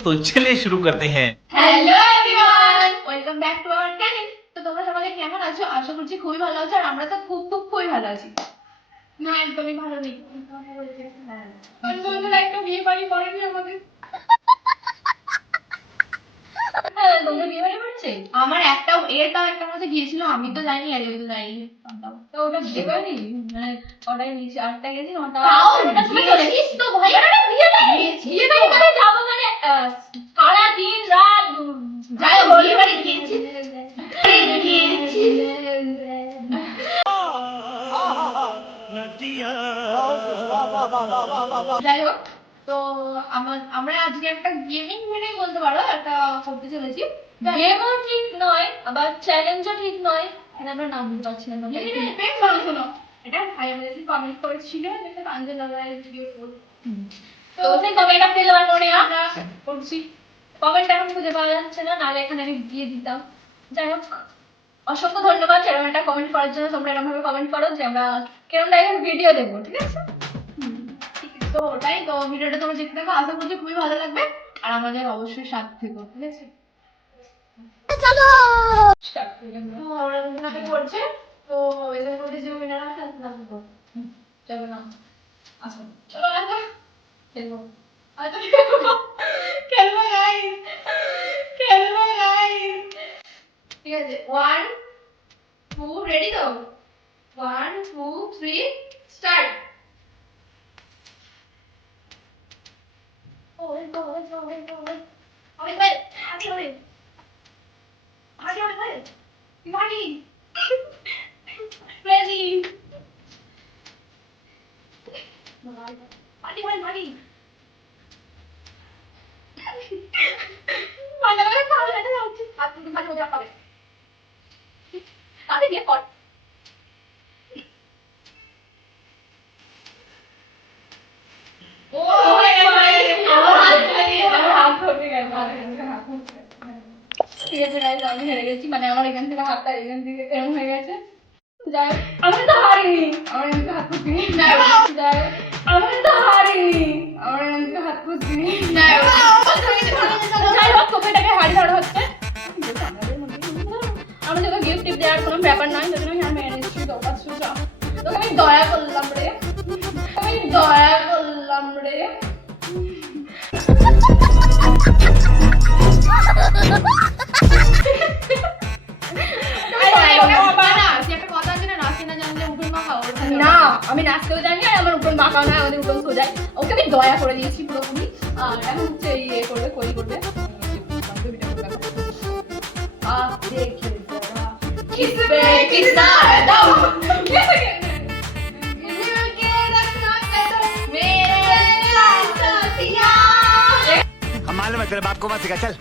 तो चलिए शुरू करते हैं। Hello everyone, welcome back to our channel. তো তোমরা সবাই কেমন আছো? আশা করছি খুবই ভালো আছো, আর আমরা তো খুবই ভালো আছি। না, একদমই ভালো নেই। কারণ বন্ধুরা একটা বিয়ে বাড়ি করেনি আমাদের। তোমরা বিয়ে বাড়ি করেছে? আমার একটাও একটা মধ্যে গিয়েছিল, আমি তো জানি, আর ওই তো জানি। তো ওটা বিয়ে বাড়ি মানে ওটাই নিয়েছি, আটটা গেছি, ওটা গেছিস তো ভাই, ওটা বিয়ে বাড়ি মানে যাবো মানে সারা দিন রাত যাই বিয়ে বাড়ি গিয়েছি। যাই হোক, তো আমরা আজকে একটা গেমিং ভিডিও বলতে পারো, একটা করতে চলেছি। গেমও ঠিক নয়, আবার চ্যালেঞ্জও ঠিক নয়, এটা আমরা নাম দিতে পারছি না। শোনো, এটা ভাই আমাদের কমেন্ট করেছিল যে কাঞ্জন ভিডিও করব, তো সেই কমেন্টটা পেলে আর মনে আমরা করছি। কমেন্ট এখন খুঁজে পাওয়া যাচ্ছে না, নাহলে এখানে আমি দিয়ে দিতাম। যাই হোক, অসংখ্য ধন্যবাদ এরকম একটা কমেন্ট করার জন্য। তোমরা এরকম ভাবে কমেন্ট করো যে আমরা কেরম টাইপের ভিডিও দেবো, ঠিক আছে? তো ওটাই, তো ভিডিওটা তোমরা দেখতে থাকো, আশা করছি খুবই ভালো লাগবে, আর আমাদের অবশ্যই সাথে থেকো, ঠিক আছে? চলো স্টার্ট করি আমরা। তো ওরা দুজনে করছে, তো এদের মধ্যে যে উইনার আছে তাকে যাবে না। আসো চলো আসো খেলবো। আচ্ছা খেলবো গাইস, খেলবো গাইস, ঠিক আছে? 1 2 রেডি তো? 1 2 3 স্টার্ট। ওই ভাই আগে ওরে ভাই মানি রেডি মানি মানি মানি মানে কাল এটা হচ্ছে হাত দুটো কাছে ওটা পাবে তাতে দিয়ে কর। ও ভাই আমার হাত ধরে গেল, ঠিক আছে গাইস, আমি হেরে গেছি, মানে আমার এখান থেকে হাতটা এখান থেকে এরকম হয়ে গেছে। যাই হোক, আমি তো হারিনি, আমার এখান থেকে হাত পুষিনি। যাই হোক, আমি তো হারিনি, আমার এখান থেকে হাত পুষিনি। যাই হোক, তোকে এটাকে হারি ধরা হচ্ছে। আমি তোকে গিফট টিপ দেওয়ার কোনো ব্যাপার নয়, তোকে আমি আর মেরে নিচ্ছি, তোকে আমি দয়া করলাম রে, আমি দয়া করলাম রে। না, আমি নাচতেও জানি, আর আমার উপর মাখাও না, আমাদের উপর সোজাই। ওকে আমি দয়া করে দিয়েছি পুরোপুরি, আর এখন হচ্ছে ইয়ে করবে, কই করবে मालूम है तेरे बाप को मत सिखा चल।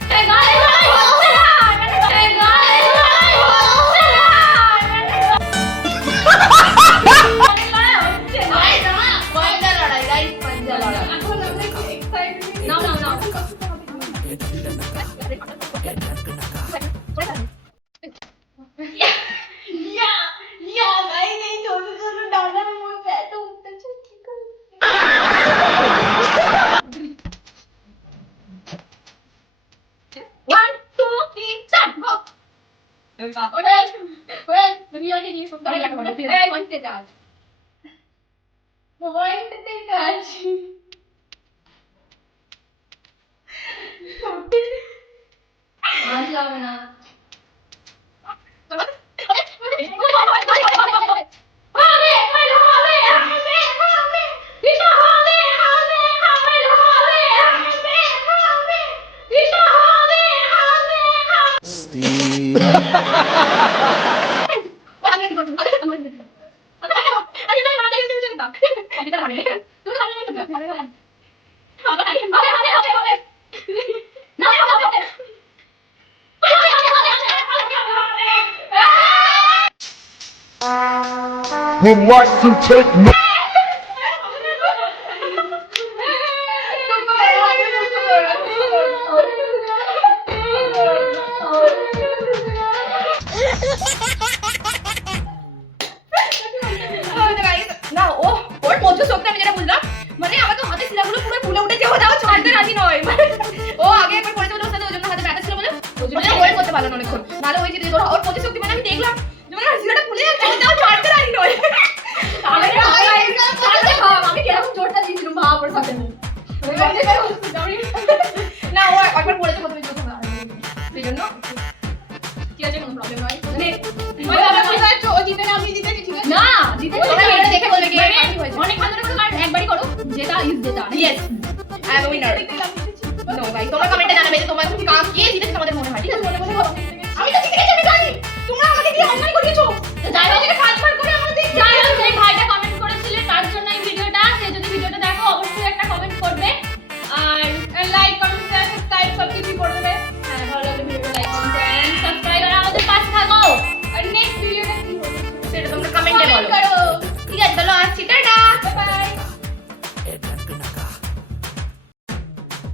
Would like to take me. না ও ওর মধ্যে সত্যি আমি যেটা বুঝলাম, মানে আমার তো হাতে শিরাগুলো পুরো ফুলে উঠেছে, ও যাও ছাড়তে রাজি নয়। ও আগে পারলো না অনেকক্ষণ, নাহলে ওই যে ধরো ওর প্রতি শক্তি মানে আমি দেখলাম যেমন হাসিটা ফুলে যাচ্ছে, আমি তাও ছাড়তে রাজি নয়। আমি কিরকম জোরটা দিয়েছিলাম ভাব ওর সাথে না, ও একবার পড়েছে প্রথমে জোর সেই জন্য ঠিক আছে, কোনো প্রবলেম নয়। ও জিতে না, আমি জিতেছি, ঠিক আছে? না, জিতে দেখে বলবে কি অনেক ভালো করে কারণ একবারই করো, যেটা ইজ যেটা। Yes, I am winner. No guys, তোমরা কমেন্টে জানাবে যে তোমার কে জিতেছে তোমাদের মনে হয়, ঠিক আছে? মনে মনে বলো। আমি তো জিতে গেছি, আমি জানি। তোমরা আমাকে দিয়ে অন্যায় করিয়েছো। যাই হোক, থেকে 5 বার করে আমাদের যাই হোক, এই ভাইটা কমেন্ট করেছিলেন তার জন্য এই ভিডিওটা, সে যদি ভিডিওটা